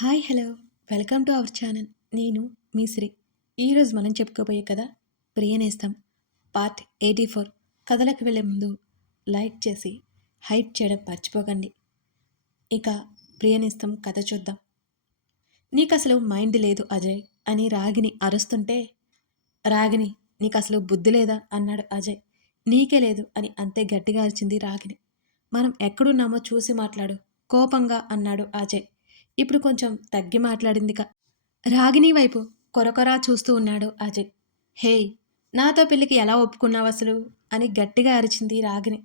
Hi hello welcome to our channel. నేను మీ శ్రీ. ఈరోజు మనం చెప్పుకోబోయే కథ ప్రియనేస్తం పార్ట్ 84. కథలకు వెళ్ళే ముందు లైక్ చేసి హైప్ చేయడం మర్చిపోకండి. ఇక ప్రియనేస్తం కథ చూద్దాం. నీకు అసలు మైండ్ లేదు అజయ్ అని రాగిని అరుస్తుంటే, రాగిని నీకు అసలు బుద్ధి లేదా అన్నాడు అజయ్. నీకే లేదు అని అంతే గట్టిగా అరిచింది రాగిని. మనం ఎక్కడున్నామో చూసి మాట్లాడు కోపంగా అన్నాడు అజయ్. ఇప్పుడు కొంచెం తగ్గి మాట్లాడిందిక. రాగిని వైపు కొరకొరా చూస్తూ ఉన్నాడు అజయ్. హేయ్, నాతో పెళ్ళికి ఎలా ఒప్పుకున్నావు అసలు అని గట్టిగా అరిచింది రాగిని.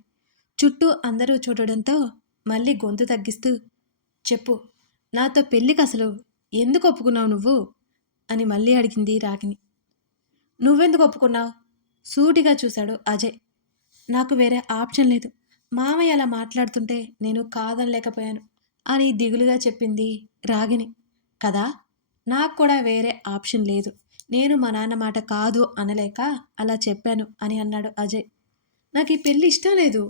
చుట్టూ అందరూ చూడడంతో మళ్ళీ గొంతు తగ్గిస్తూ, చెప్పు, నాతో పెళ్ళికి అసలు ఎందుకు ఒప్పుకున్నావు నువ్వు అని మళ్ళీ అడిగింది రాగిని. నువ్వెందుకు ఒప్పుకున్నావు సూటిగా చూశాడు అజయ్. నాకు వేరే ఆప్షన్ లేదు, మామయ్య అలా మాట్లాడుతుంటే నేను కాదనలేకపోయాను అని దిగులుగా చెప్పింది రాగిని. కదా, నాకు కూడా వేరే ఆప్షన్ లేదు, నేను మా నాన్న మాట కాదు అనలేక అలా చెప్పాను అని అన్నాడు అజయ్. నాకు ఈ పెళ్ళి ఇష్టం లేదు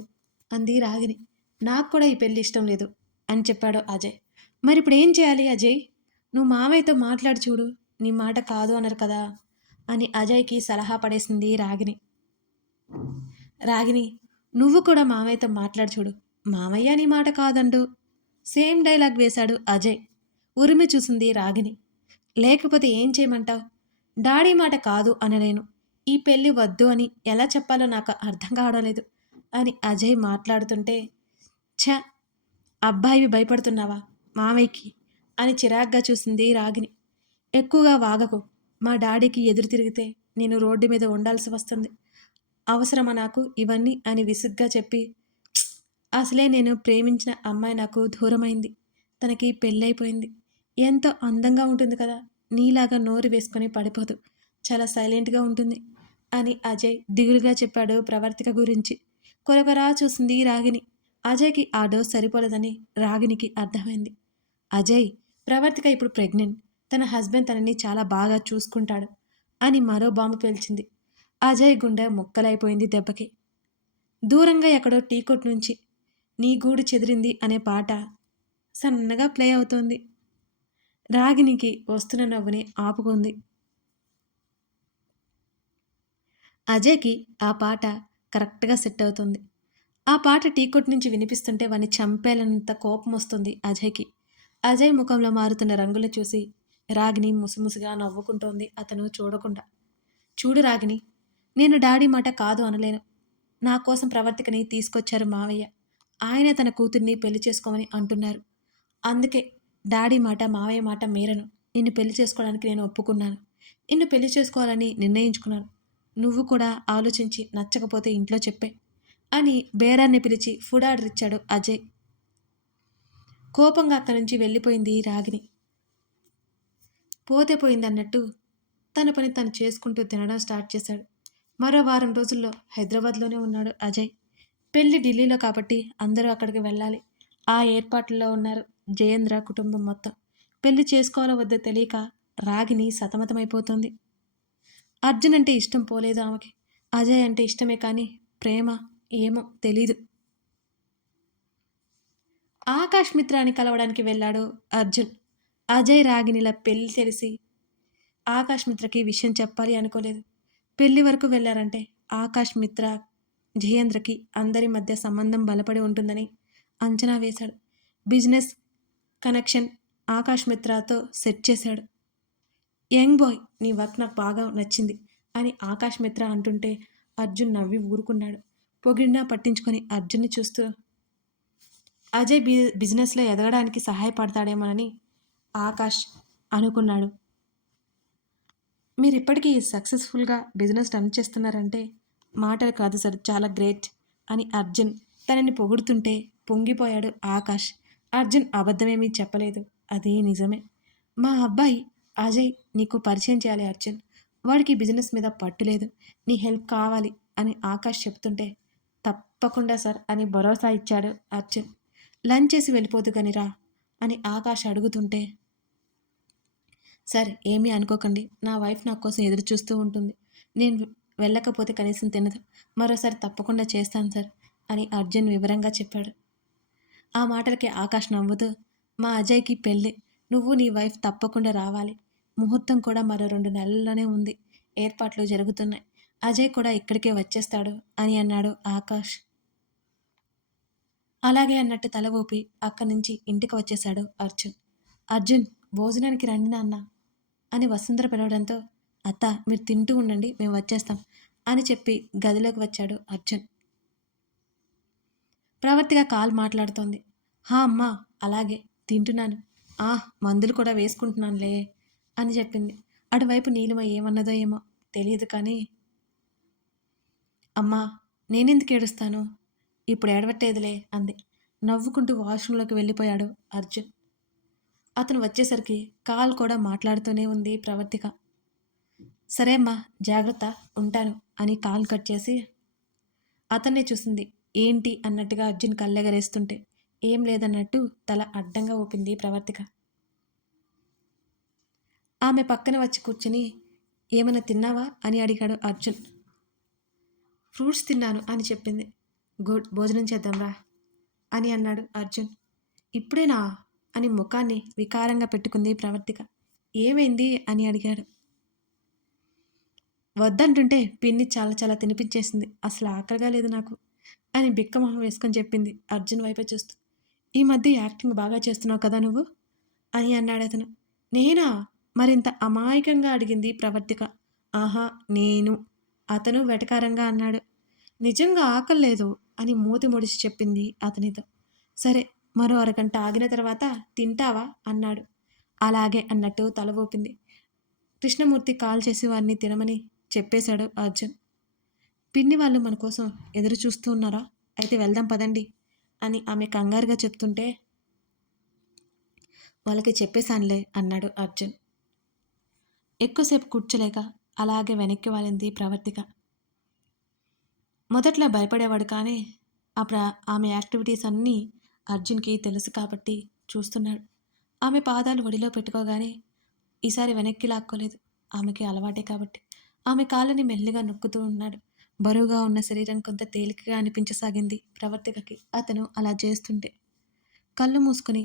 అంది రాగిని. నాకు కూడా ఈ పెళ్ళి ఇష్టం లేదు అని చెప్పాడు అజయ్. మరి ఇప్పుడు ఏం చేయాలి అజయ్? నువ్వు మామయ్యతో మాట్లాడి చూడు, నీ మాట కాదు అన్నారు కదా అని అజయ్కి సలహా పడేసింది రాగిని. రాగిని, నువ్వు కూడా మామయ్యతో మాట్లాడి చూడు, మామయ్య నీ మాట కాదండు. సేమ్ డైలాగ్ వేశాడు అజయ్. ఉరిమి చూసింది రాగిని. లేకపోతే ఏం చేయమంటావు? డాడీ మాట కాదు అనలేను, ఈ పెళ్ళి వద్దు అని ఎలా చెప్పాలో నాకు అర్థం కావడం లేదు అని అజయ్ మాట్లాడుతుంటే, ఛ, అబ్బాయివి భయపడుతున్నావా మామయ్యకి అని చిరాగ్గా చూసింది రాగిని. ఎక్కువగా వాగకు, మా డాడీకి ఎదురు తిరిగితే నేను రోడ్డు మీద ఉండాల్సి వస్తుంది, అవసరమా నాకు ఇవన్నీ అని విసుగ్గా చెప్పి, అసలే నేను ప్రేమించిన అమ్మాయి నాకు దూరమైంది, తనకి పెళ్ళైపోయింది, ఎంతో అందంగా ఉంటుంది కదా, నీలాగా నోరు వేసుకొని పడిపోదు, చాలా సైలెంట్గా ఉంటుంది అని అజయ్ దిగులుగా చెప్పాడు ప్రవర్తిక గురించి. కొరకొరా చూసింది రాగిని. అజయ్కి ఆ డోస్ సరిపోలేదని రాగినికి అర్థమైంది. అజయ్, ప్రవర్తిక ఇప్పుడు ప్రెగ్నెంట్, తన హస్బెండ్ తనని చాలా బాగా చూసుకుంటాడు అని మరో బాంబు పేల్చింది. అజయ్ గుండె ముక్కలైపోయింది దెబ్బకి. దూరంగా ఎక్కడో టీ కొట్ నుంచి నీ గూడు చెదిరింది అనే పాట సన్నగా ప్లే అవుతోంది. రాగినికి వస్తున్న నవ్వుని ఆపుకుంది. అజయ్కి ఆ పాట కరెక్ట్గా సెట్ అవుతుంది. ఆ పాట టీ కొట్ నుంచి వినిపిస్తుంటే వాడిని చంపేలంత కోపం వస్తుంది అజయ్కి. అజయ్ ముఖంలో మారుతున్న రంగులు చూసి రాగిని ముసిముసిగా నవ్వుకుంటోంది అతను చూడకుండా. చూడు రాగిని, నేను డాడీ మాట కాదు అనలేను, నా కోసం ప్రవర్తికని తీసుకొచ్చారు మావయ్య, ఆయనే తన కూతుర్ని పెళ్లి చేసుకోమని అంటున్నారు, అందుకే డాడీ మాట మావయ్య మాట మీరను, నిన్ను పెళ్లి చేసుకోవడానికి నేను ఒప్పుకున్నాను, నిన్ను పెళ్లి చేసుకోవాలని నిర్ణయించుకున్నాను, నువ్వు కూడా ఆలోచించి నచ్చకపోతే ఇంట్లో చెప్పే అని బేరాన్ని పిలిచి ఫుడ్ ఆర్డర్ ఇచ్చాడు అజయ్. కోపంగా అక్కడి నుంచి వెళ్ళిపోయింది రాగిని. పోతే పోయిందన్నట్టు తన పని తను చేసుకుంటూ తినడం స్టార్ట్ చేశాడు. మరో వారం రోజుల్లో హైదరాబాద్లోనే ఉన్నాడు అజయ్. పెళ్లి ఢిల్లీలో కాబట్టి అందరూ అక్కడికి వెళ్ళాలి. ఆ ఏర్పాట్లలో ఉన్నారు జయేంద్ర కుటుంబం మొత్తం. పెళ్లి చేసుకోవాలో వద్దో తెలియక రాగిని సతమతమైపోతుంది. అర్జున్ అంటే ఇష్టం పోలేదు ఆమెకి. అజయ్ అంటే ఇష్టమే కానీ ప్రేమ ఏమో తెలీదు. ఆకాష్ మిత్రాన్ని కలవడానికి వెళ్ళాడు అర్జున్. అజయ్ రాగినిల పెళ్లి తెలిసి ఆకాష్ మిత్రకి విషయం చెప్పాలి అనుకోలేదు. పెళ్లి వరకు వెళ్ళారంటే ఆకాష్ మిత్ర జయేంద్రకి అందరి మధ్య సంబంధం బలపడి ఉంటుందని అంచనా వేశాడు. బిజినెస్ కనెక్షన్ ఆకాష్ మిత్రతో సెట్ చేశాడు. యంగ్ బాయ్, నీ వర్క్ నాకు బాగా నచ్చింది అని ఆకాష్ మిత్ర అంటుంటే అర్జున్ నవ్వి ఊరుకున్నాడు. పొగిడినా పట్టించుకొని అర్జున్ని చూస్తూ అజయ్ బిజినెస్లో ఎదగడానికి సహాయపడతాడేమోనని ఆకాష్ అనుకున్నాడు. మీరు ఇప్పటికీ సక్సెస్ఫుల్గా బిజినెస్ రన్ చేస్తున్నారంటే మాటలు కాదు సార్, చాలా గ్రేట్ అని అర్జున్ తనని పొగుడుతుంటే పొంగిపోయాడు ఆకాష్. అర్జున్ అబద్ధమేమీ చెప్పలేదు, అదే నిజమే. మా అబ్బాయి అజయ్ నీకు పరిచయం చేయాలి అర్జున్, వాడికి బిజినెస్ మీద పట్టులేదు, నీ హెల్ప్ కావాలి అని ఆకాష్ చెప్తుంటే తప్పకుండా సార్ అని భరోసా ఇచ్చాడు అర్జున్. లంచ్ చేసి వెళ్ళిపోదు కానీ రా అని ఆకాష్ అడుగుతుంటే, సార్ ఏమీ అనుకోకండి, నా వైఫ్ నా కోసం ఎదురు చూస్తూ ఉంటుంది, నేను వెళ్ళకపోతే కనీసం తినదు, మరోసారి తప్పకుండా చేస్తాను సార్ అని అర్జున్ వివరంగా చెప్పాడు. ఆ మాటలకి ఆకాష్ నవ్వుతూ, మా అజయ్కి పెళ్ళి, నువ్వు నీ వైఫ్ తప్పకుండా రావాలి. ముహూర్తం కూడా మరో 2 నెలల్లోనే ఉంది. ఏర్పాట్లు జరుగుతున్నాయి. అజయ్ కూడా ఇక్కడికే వచ్చేస్తాడు అని అన్నాడు ఆకాష్. అలాగే అన్నట్టు తల ఊపి అక్కడి నుంచి ఇంటికి వచ్చేశాడు అర్జున్. అర్జున్, భోజనానికి రండి నాన్న అని వసుంధర పిలవడంతో, అత్త మీరు తింటూ ఉండండి, మేము వచ్చేస్తాం అని చెప్పి గదిలోకి వచ్చాడు అర్జున్. ప్రవర్తిగా కాల్ మాట్లాడుతోంది. హా అమ్మా, అలాగే తింటున్నాను. మందులు కూడా వేసుకుంటున్నానులే అని చెప్పింది. అటువైపు నీలిమ ఏమన్నదో ఏమో తెలియదు కానీ, అమ్మా నేనెందుకు ఏడుస్తాను, ఇప్పుడు ఏడవట్టేదిలే అంది. నవ్వుకుంటూ వాష్రూంలోకి వెళ్ళిపోయాడు అర్జున్. అతను వచ్చేసరికి కాల్ కూడా మాట్లాడుతూనే ఉంది ప్రవర్తిక. సరే అమ్మా, జాగ్రత్త, ఉంటాను అని కాల్ కట్ చేసి అతన్నే చూసింది. ఏంటి అన్నట్టుగా అర్జున్ కళ్ళెగరేస్తుంటే ఏం లేదన్నట్టు తల అడ్డంగా ఊపింది ప్రవర్తిక. ఆమె పక్కన వచ్చి కూర్చుని ఏమైనా తిన్నావా అని అడిగాడు అర్జున్. ఫ్రూట్స్ తిన్నాను అని చెప్పింది. గుడ్, భోజనం చేద్దాంరా అని అన్నాడు అర్జున్. ఇప్పుడేనా అని ముఖాన్ని వికారంగా పెట్టుకుంది ప్రవర్తిక. ఏమైంది అని అడిగాడు. వద్దంటుంటే పిన్ని చాలా చాలా తినిపించేసింది, అసలు ఆకలిగా లేదు నాకు అని బిక్కమొహం వేసుకొని చెప్పింది అర్జున్ వైపే చూస్తూ. ఈ మధ్య యాక్టింగ్ బాగా చేస్తున్నావు కదా నువ్వు అని అన్నాడు అతను. నేనా? మరింత అమాయకంగా అడిగింది ప్రవర్తిక. ఆహా నేను, అతను వెటకారంగా అన్నాడు. నిజంగా ఆకలి లేదు అని మూతి ముడిచి చెప్పింది అతనితో. సరే, మరో అరగంట ఆగిన తర్వాత తింటావా అన్నాడు. అలాగే అన్నట్టు తల ఊపింది. కృష్ణమూర్తి కాల్ చేసి వారిని తినమని చెప్పేశాడు అర్జున్. పిన్ని వాళ్ళు మన కోసం ఎదురు చూస్తూ ఉన్నారా? అయితే వెళ్దాం పదండి అని ఆమె కంగారుగా చెప్తుంటే, వాళ్ళకి చెప్పేశానులే అన్నాడు అర్జున్. ఎక్కువసేపు కూర్చోలేక అలాగే వెనక్కి వాలింది ప్రవర్తిక. మొదట్లో భయపడేవాడు కానీ ఆమె యాక్టివిటీస్ అన్నీ అర్జున్కి తెలుసు కాబట్టి చూస్తున్నాడు. ఆమె పాదాలు ఒడిలో పెట్టుకోగానే ఈసారి వెనక్కి లాక్కోలేదు. ఆమెకి అలవాటే కాబట్టి ఆమె కాళ్ళని మెల్లిగా నొక్కుతూ ఉన్నాడు. బరువుగా ఉన్న శరీరం కొంత తేలికగా అనిపించసాగింది ప్రవర్తికకి అతను అలా చేస్తుంటే. కళ్ళు మూసుకొని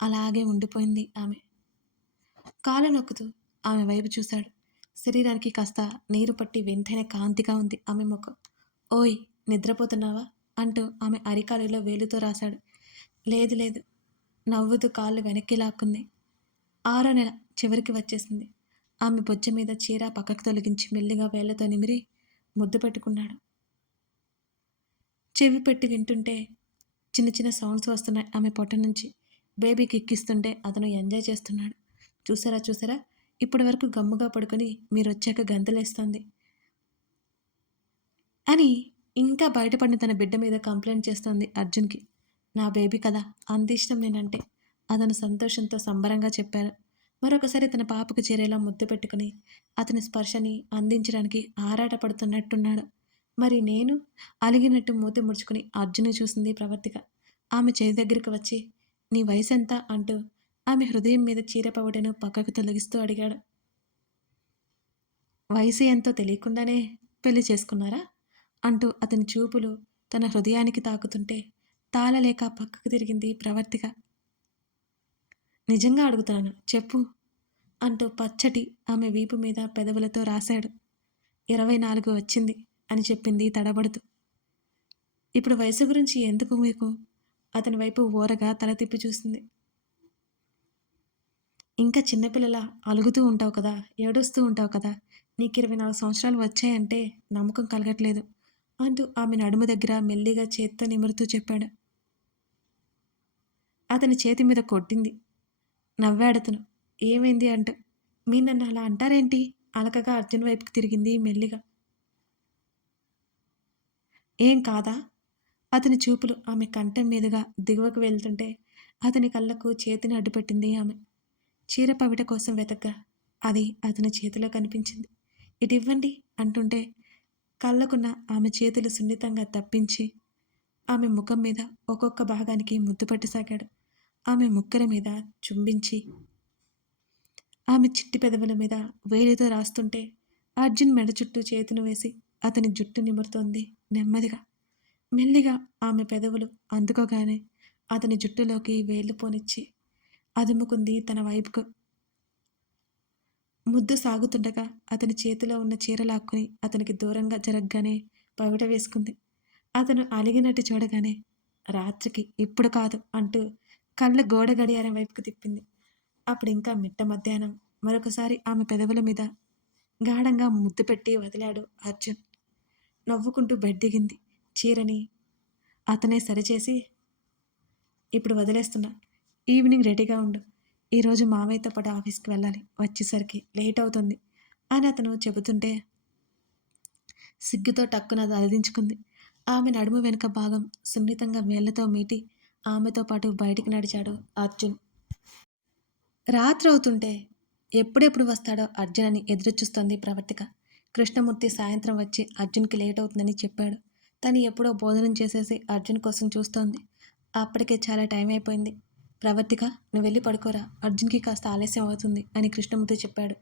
అలాగే ఉండిపోయింది ఆమె. కాలు నొక్కుతూ ఆమె వైపు చూశాడు. శరీరానికి కాస్త నీరు పట్టి వింతైన కాంతిగా ఉంది ఆమె ముఖం. ఓయ్, నిద్రపోతున్నావా అంటూ ఆమె అరికాలులో వేలుతో రాశాడు. లేదు లేదు, నవ్వుతూ కాళ్ళు వెనక్కి లాక్కుంది. 6వ నెల చివరికి వచ్చేసింది. ఆమె బొజ్జ మీద చీర పక్కకు తొలగించి మెల్లిగా వేళ్లతో నిమిరి ముద్దు పెట్టుకున్నాడు. చెవి పెట్టి వింటుంటే చిన్న చిన్న సౌండ్స్ వస్తున్నాయి ఆమె పొట్ట నుంచి. బేబీకి ఎక్కిస్తుంటే అతను ఎంజాయ్ చేస్తున్నాడు. చూసారా చూసారా, ఇప్పటి వరకు గమ్ముగా పడుకొని మీరొచ్చాక గంతులేస్తుంది అని ఇంకా బయటపడిన తన బిడ్డ మీద కంప్లైంట్ చేస్తోంది అర్జున్కి. నా బేబీ కదా, అంత ఇష్టం నేనంటే అతను సంతోషంతో సంబరంగా చెప్పారు. మరొకసారి తన పాపకు చేరేలా ముద్దు పెట్టుకుని అతని స్పర్శని అందించడానికి ఆరాటపడుతున్నట్టున్నాడు. మరి నేను అలిగినట్టు మూతి ముడుచుకుని అర్జున్ని చూసింది ప్రవర్తిక. ఆమె చేతి దగ్గరికి వచ్చి నీ వయసు ఎంత అంటూ ఆమె హృదయం మీద చీరపవడను పక్కకు తొలగిస్తూ అడిగాడు. వయసు ఎంతో తెలియకుండానే పెళ్లి చేసుకున్నారా అంటూ అతని చూపులు తన హృదయానికి తాకుతుంటే తాళలేక పక్కకు తిరిగింది ప్రవర్తిక. నిజంగా అడుగుతున్నాను, చెప్పు అంటూ పచ్చటి ఆమె వీపు మీద పెదవులతో రాశాడు. 24 వచ్చింది అని చెప్పింది తడబడుతూ. ఇప్పుడు వయసు గురించి ఎందుకు మీకు? అతని వైపు ఓరగా తల తిప్పి చూసింది. ఇంకా చిన్నపిల్లలా అలుగుతూ ఉంటావు కదా, ఏడుస్తూ ఉంటావు కదా, నీకు 24 సంవత్సరాలు వచ్చాయంటే నమ్మకం కలగట్లేదు అంటూ ఆమె నడుము దగ్గర మెల్లిగా చేత్తో నిమురుతూ చెప్పాడు. అతని చేతి మీద కొట్టింది. నవ్వాడతను. ఏమైంది అంటూ. మీరు నన్ను అలా అంటారేంటి? అలకగా అర్జున్ వైపుకి తిరిగింది మెల్లిగా. ఏం కాదా? అతని చూపులు ఆమె కంఠం మీదుగా దిగువకు వెళ్తుంటే అతని కళ్ళకు చేతిని అడ్డుపెట్టింది ఆమె. చీర పవిట కోసం వెతగ్గా అది అతని చేతిలో కనిపించింది. ఇటివ్వండి అంటుంటే కళ్ళకున్న ఆమె చేతులు సున్నితంగా తప్పించి ఆమె ముఖం మీద ఒక్కొక్క భాగానికి ముద్దు పట్టసాగాడు. ఆమె ముక్కల మీద చుంబించి ఆమె చిట్టి పెదవుల మీద వేలితో రాస్తుంటే అర్జున్ మెడ చుట్టూ చేతును వేసి అతని జుట్టు నిమురుతోంది నెమ్మదిగా. మెల్లిగా ఆమె పెదవులు అందుకోగానే అతని జుట్టులోకి వేళ్లు పోనిచ్చి అదుముకుంది తన వైపుకు. ముద్దు సాగుతుండగా అతని చేతిలో ఉన్న చీర లాక్కుని అతనికి దూరంగా జరగగానే పవిట వేసుకుంది. అతను అలిగినట్టు చూడగానే రాత్రికి ఇప్పుడు కాదు అంటూ కళ్ళు గోడ గడియారం వైపుకు తిప్పింది. అప్పుడింకా మిట్ట మధ్యాహ్నం. మరొకసారి ఆమె పెదవుల మీద గాఢంగా ముద్దు పెట్టి వదిలాడు అర్జున్. నవ్వుకుంటూ బెడ్ దిగింది. చీరని అతనే సరిచేసి, ఇప్పుడు వదిలేస్తున్నా. ఈవినింగ్ రెడీగా ఉండు. ఈరోజు మావయ్యతో పాటు ఆఫీస్కి వెళ్ళాలి. వచ్చేసరికి లేట్ అవుతుంది అని అతను చెబుతుంటే సిగ్గుతో టక్కున తలదించుకుంది. ఆమె నడుము వెనుక భాగం సున్నితంగా వేళ్లతో మీటి ఆమెతో పాటు బయటికి నడిచాడు అర్జున్. రాత్రవుతుంటే ఎప్పుడెప్పుడు వస్తాడో అర్జున్ అని ఎదురుచూస్తోంది ప్రవర్తిక. కృష్ణమూర్తి సాయంత్రం వచ్చి అర్జున్కి లేట్ అవుతుందని చెప్పాడు. తను ఎప్పుడో భోజనం చేసేసి అర్జున్ కోసం చూస్తోంది. అప్పటికే చాలా టైం అయిపోయింది. ప్రవర్తిక, నువ్వు వెళ్ళి పడుకోరా, అర్జున్కి కాస్త ఆలస్యం అవుతుంది అని కృష్ణమూర్తి చెప్పాడు.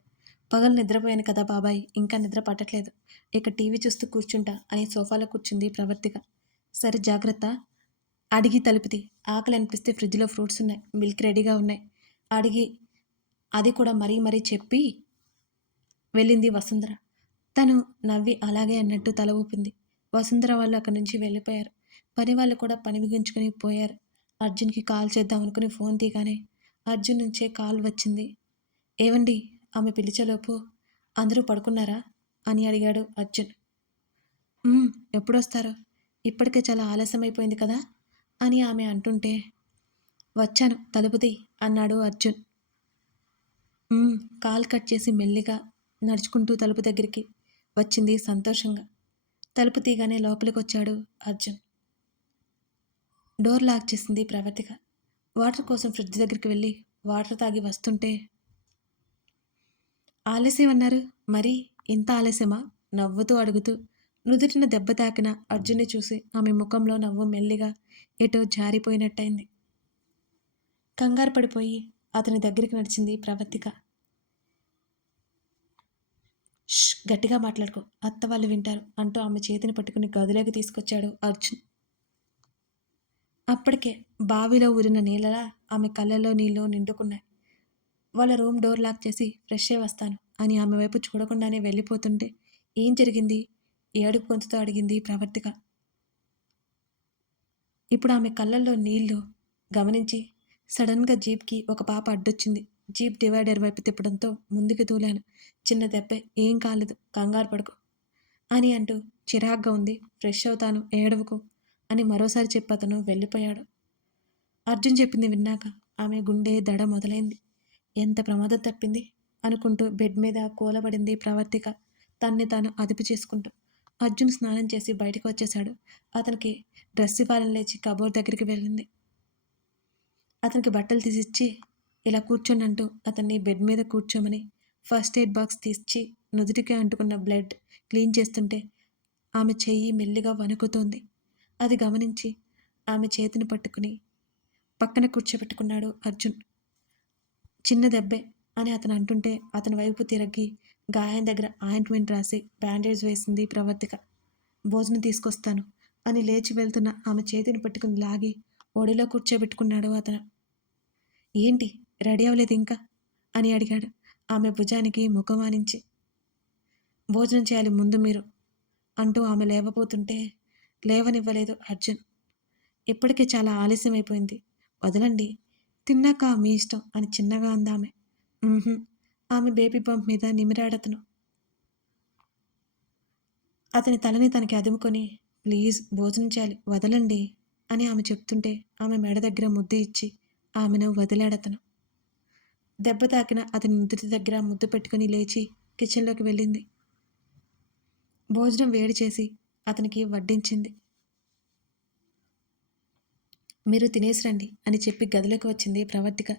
పగలు నిద్రపోయాను కదా బాబాయ్, ఇంకా నిద్ర పట్టట్లేదు. ఇక టీవీ చూస్తూ కూర్చుంటా అని సోఫాలో కూర్చుంది ప్రవర్తిక. సరే జాగ్రత్త. అడిగి తలుపుతి. ఆకలి అనిపిస్తే ఫ్రిడ్జ్లో ఫ్రూట్స్ ఉన్నాయి, మిల్క్ రెడీగా ఉన్నాయి. అడిగి అది కూడా మరీ మరీ చెప్పి వెళ్ళింది వసుంధర. తను నవ్వి అలాగే అన్నట్టు తల ఊపింది. వసుంధర వాళ్ళు అక్కడి నుంచి వెళ్ళిపోయారు. పని వాళ్ళు కూడా పని ముగించుకొని పోయారు. అర్జున్కి కాల్ చేద్దాం అనుకుని ఫోన్ తీగానే అర్జున్ నుంచే కాల్ వచ్చింది. ఏవండి, ఆమె పిలిచేలోపు అందరూ పడుకున్నారా అని అడిగాడు అర్జున్. ఎప్పుడొస్తారో, ఇప్పటికే చాలా ఆలస్యం అయిపోయింది కదా అని ఆమె అంటుంటే, వచ్చాను తలుపుది అన్నాడు అర్జున్. కాల్ కట్ చేసి మెల్లిగా నడుచుకుంటూ తలుపు దగ్గరికి వచ్చింది సంతోషంగా. తలుపు తీగానే లోపలికి వచ్చాడు అర్జున్. డోర్ లాక్ చేసింది ప్రవర్తిక. వాటర్ కోసం ఫ్రిడ్జ్ దగ్గరికి వెళ్ళి వాటర్ తాగి వస్తుంటే, ఆలస్యం అన్నారు, మరి ఇంత ఆలస్యమా నవ్వుతూ అడుగుతూ నుదుటిన దెబ్బ తాకిన అర్జున్ని చూసి ఆమె ముఖంలో నవ్వు మెల్లిగా ఎటో జారిపోయినట్టయింది. కంగారు పడిపోయి అతని దగ్గరికి నడిచింది ప్రవర్తిక. గట్టిగా మాట్లాడుకో, అత్త వాళ్ళు వింటారు అంటూ ఆమె చేతిని పట్టుకుని గదిలోకి తీసుకొచ్చాడు అర్జున్. అప్పటికే బావిలో ఊరిన నీళ్ళలా ఆమె కళ్ళల్లో నీళ్లు నిండుకున్నాయి. వాళ్ళ రూమ్ డోర్ లాక్ చేసి ఫ్రెష్ అయి వస్తాను అని ఆమె వైపు చూడకుండానే వెళ్ళిపోతుంటే, ఏం జరిగింది ఏడుపు గొంతుతో అడిగింది ప్రవర్తిక. ఇప్పుడు ఆమె కళ్ళల్లో నీళ్లు గమనించి సడన్గా జీప్కి ఒక పాప అడ్డొచ్చింది. జీప్ డివైడర్ వైపు తిప్పడంతో ముందుకు తూలాను. చిన్న దెబ్బే, ఏం కాలేదు, కంగారు పడుకో అని అంటూ చిరాగ్గా ఉంది. ఫ్రెష్ అవుతాను, ఏడవకు అని మరోసారి చెప్పి అతను వెళ్ళిపోయాడు. అర్జున్ చెప్పింది విన్నాక ఆమె గుండె దడ మొదలైంది. ఎంత ప్రమాదం తప్పింది అనుకుంటూ బెడ్ మీద కూలబడింది ప్రవర్తిక, తన్ని తాను అదుపు చేసుకుంటూ. అర్జున్ స్నానం చేసి బయటకు వచ్చేశాడు. అతనికి డ్రెస్ ఇవ్వాలని లేచి కబోర్డ్ దగ్గరికి వెళ్ళింది. అతనికి బట్టలు తీసిచ్చి ఇలా కూర్చొనంటూ అతన్ని బెడ్ మీద కూర్చోమని ఫస్ట్ ఎయిడ్ బాక్స్ తీసి నుదుటికి అంటుకున్న బ్లడ్ క్లీన్ చేస్తుంటే ఆమె చెయ్యి మెల్లిగా వణుకుతోంది. అది గమనించి ఆమె చేతిని పట్టుకుని పక్కన కూర్చోబెట్టుకున్నాడు అర్జున్. చిన్న దెబ్బే అని అతను అంటుంటే అతని వైపు తిరిగి గాయం దగ్గర ఆయింట్మెంట్ రాసి బ్యాండేజ్ వేసింది ప్రవర్తిక. భోజనం తీసుకొస్తాను అని లేచి వెళ్తున్న ఆమె చేతిని పట్టుకుని లాగి ఒడిలో కూర్చోబెట్టుకున్నాడు అతను. ఏంటి, రెడీ అవ్వలేదు ఇంకా అని అడిగాడు ఆమె భుజానికి ముఖమానించి. భోజనం చేయాలి ముందు మీరు అంటూ ఆమె లేవబోతుంటే లేవనివ్వలేదు అర్జున్. ఇప్పటికే చాలా ఆలస్యం అయిపోయింది, వదలండి, తిన్నాక మీ ఇష్టం అని చిన్నగా అందామె. ఆమె బేబీ బంప్ మీద నిమిరాడతను. అతని తలని తనకి అదుముకొని, ప్లీజ్ భోజనం చేయాలి, వదలండి అని ఆమె చెప్తుంటే ఆమె మెడ దగ్గర ముద్దు ఇచ్చి ఆమెను వదిలాడతను. దెబ్బ తాకిన అతని నుదుటి దగ్గర ముద్దు పెట్టుకుని లేచి కిచెన్లోకి వెళ్ళింది. భోజనం వేడి చేసి అతనికి వడ్డించింది. మీరు తినేసి రండి అని చెప్పి గదిలోకి వచ్చింది ప్రవర్తిక.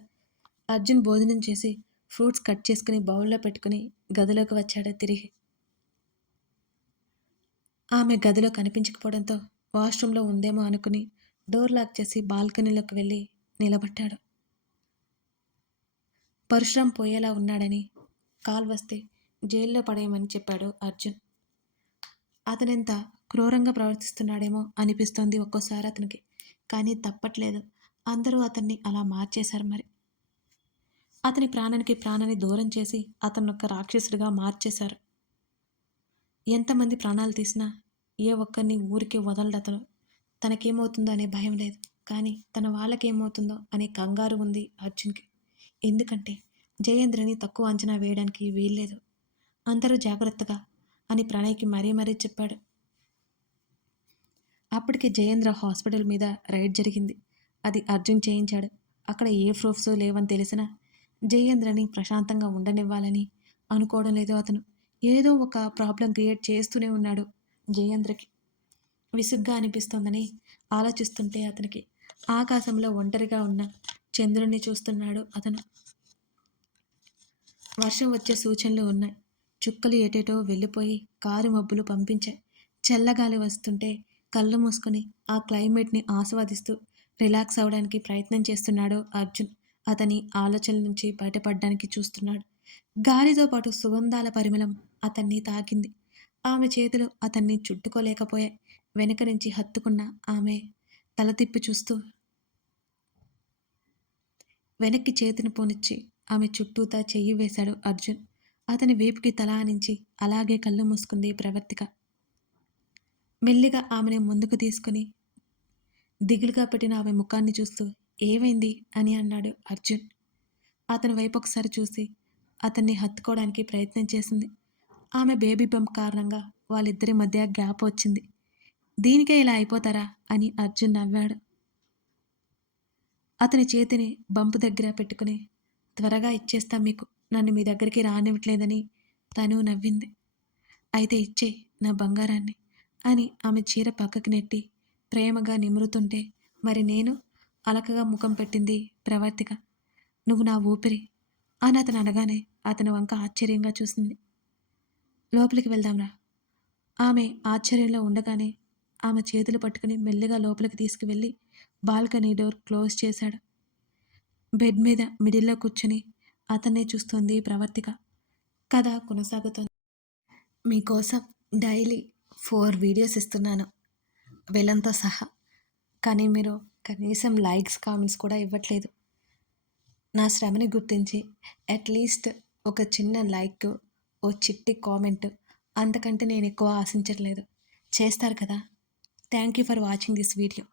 అర్జున్ భోజనం చేసి ఫ్రూట్స్ కట్ చేసుకుని బౌల్లో పెట్టుకుని గదిలోకి వచ్చాడు తిరిగి. ఆమె గదిలో కనిపించకపోవడంతో వాష్రూమ్లో ఉందేమో అనుకుని డోర్ లాక్ చేసి బాల్కనీలోకి వెళ్ళి నిలబడ్డాడు. పరశురాం పోయేలా ఉన్నాడని కాల్ వస్తే జైల్లో పడేయమని చెప్పాడు అర్జున్. అతనెంత క్రూరంగా ప్రవర్తిస్తున్నాడేమో అనిపిస్తోంది ఒక్కోసారి అతనికి. కానీ తప్పట్లేదు, అందరూ అతన్ని అలా మార్చేశారు మరి. అతని ప్రాణానికి ప్రాణాన్ని దూరం చేసి అతన్ని ఒక రాక్షసుడిగా మార్చేశారు. ఎంతమంది ప్రాణాలు తీసినా ఏ ఒక్కరిని ఊరికే వదలడతను. తనకేమవుతుందో అనే భయం లేదు. కానీ తన వాళ్ళకేమవుతుందో అనే కంగారు ఉంది అర్జున్‌కి. ఎందుకంటే జయేంద్రని తక్కువ అంచనా వేయడానికి వీల్లేదు. అందరూ జాగ్రత్తగా అని ప్రణయ్‌కి మరీ మరీ చెప్పాడు. అప్పటికి జయేంద్ర హాస్పిటల్ మీద రైడ్ జరిగింది. అది అర్జున్ చేయించాడు. అక్కడ ఏ ప్రూఫ్స్ లేవని తెలిసినా జయేంద్రని ప్రశాంతంగా ఉండనివ్వాలని అనుకోవడం లేదు అతను. ఏదో ఒక ప్రాబ్లం క్రియేట్ చేస్తూనే ఉన్నాడు జయేంద్రకి. విసుగ్గా అనిపిస్తోందని ఆలోచిస్తుంటే అతనికి ఆకాశంలో ఒంటరిగా ఉన్న చంద్రుణ్ణి చూస్తున్నాడు అతను. వర్షం వచ్చే సూచనలు ఉన్నాయి. చుక్కలు ఎటేటో వెళ్ళిపోయి కారు మబ్బులు పంపించాయి. చల్లగాలి వస్తుంటే కళ్ళు మూసుకొని ఆ క్లైమేట్ని ఆస్వాదిస్తూ రిలాక్స్ అవ్వడానికి ప్రయత్నం చేస్తున్నాడు అర్జున్. అతని ఆలోచనల నుంచి బయటపడడానికి చూస్తున్నాడు. గాలితో పాటు సుగంధాల పరిమళం అతన్ని తాకింది. ఆమె చేతులు అతన్ని చుట్టుకోలేకపోయాయి. వెనక నుంచి హత్తుకున్న ఆమె తల తిప్పి చూస్తూ వెనక్కి చేతిని పోనిచ్చి ఆమె చుట్టూతా చెయ్యి వేశాడు అర్జున్. అతని వీపుకి తల ఆనించి అలాగే కళ్ళు మూసుకుంది ప్రవర్తిక. మెల్లిగా ఆమెని ముందుకు తీసుకుని దిగులుగా పెట్టిన ఆమె ముఖాన్ని చూస్తూ ఏమైంది అని అన్నాడు అర్జున్. అతని వైపు ఒకసారి చూసి అతన్ని హత్తుకోవడానికి ప్రయత్నం చేసింది. ఆమె బేబీ బంప్ కారణంగా వాళ్ళిద్దరి మధ్య గ్యాప్ వచ్చింది. దీనికే ఇలా అయిపోతారా అని అర్జున్ నవ్వాడు. అతని చేతిని బంపు దగ్గర పెట్టుకుని త్వరగా ఇచ్చేస్తా మీకు, నన్ను మీ దగ్గరికి రానివ్వట్లేదని తను నవ్వింది. అయితే ఇచ్చేయి నా బంగారాన్ని అని ఆమె చీర పక్కకి నెట్టి ప్రేమగా నిమురుతుంటే మరి నేను అలకగా ముఖం పెట్టింది ప్రవర్తిక. నువ్వు నా ఊపిరి అని అతను అనగానే అతని వంక ఆశ్చర్యంగా చూసింది. లోపలికి వెళ్దాంరా. ఆమె ఆశ్చర్యంలో ఉండగానే ఆమె చేతులు పట్టుకుని మెల్లిగా లోపలికి తీసుకువెళ్ళి బాల్కనీ డోర్ క్లోజ్ చేశాడు. బెడ్ మీద మిడిల్లో కూర్చొని అతన్నే చూస్తోంది ప్రవర్తిక. కథ కొనసాగుతోంది. మీకోసం డైలీ 4 వీడియోస్ ఇస్తున్నాను వీళ్ళంతా సహా. కానీ మీరు కనీసం లైక్స్ కామెంట్స్ కూడా ఇవ్వట్లేదు. నా శ్రమని గుర్తించి అట్లీస్ట్ ఒక చిన్న లైక్, ఓ చిట్టి కామెంట్, అంతకంటే నేను ఎక్కువ ఆశించట్లేదు. చేస్తారు కదా. Thank you for watching this video.